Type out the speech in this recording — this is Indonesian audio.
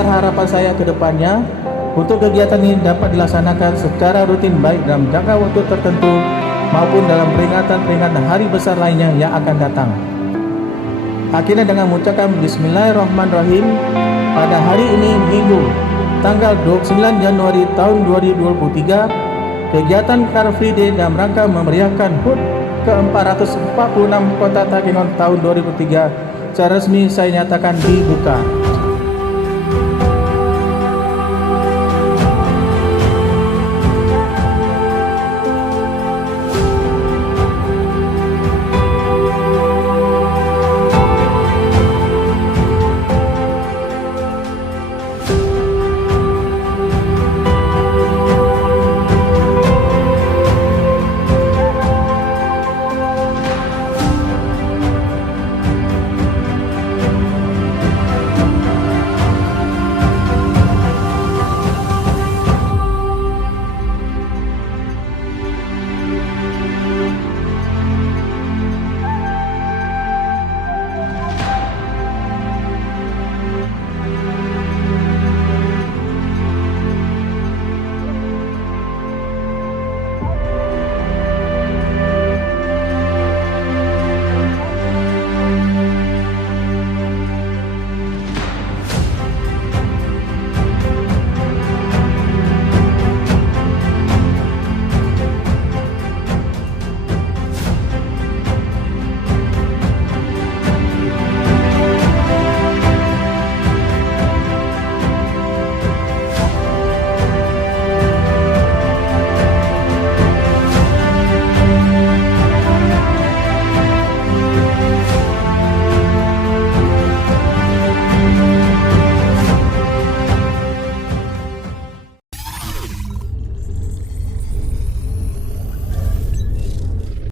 besar harapan saya ke depannya untuk kegiatan ini dapat dilaksanakan secara rutin baik dalam jangka waktu tertentu maupun dalam peringatan-peringatan hari besar lainnya yang akan datang. Akhirnya dengan mengucapkan Bismillahirrahmanirrahim, pada hari ini Minggu tanggal 29 Januari tahun 2023, kegiatan Car Free Day dalam rangka memeriahkan HUT ke-446 Kota Takengon tahun 2003 secara resmi saya nyatakan dibuka.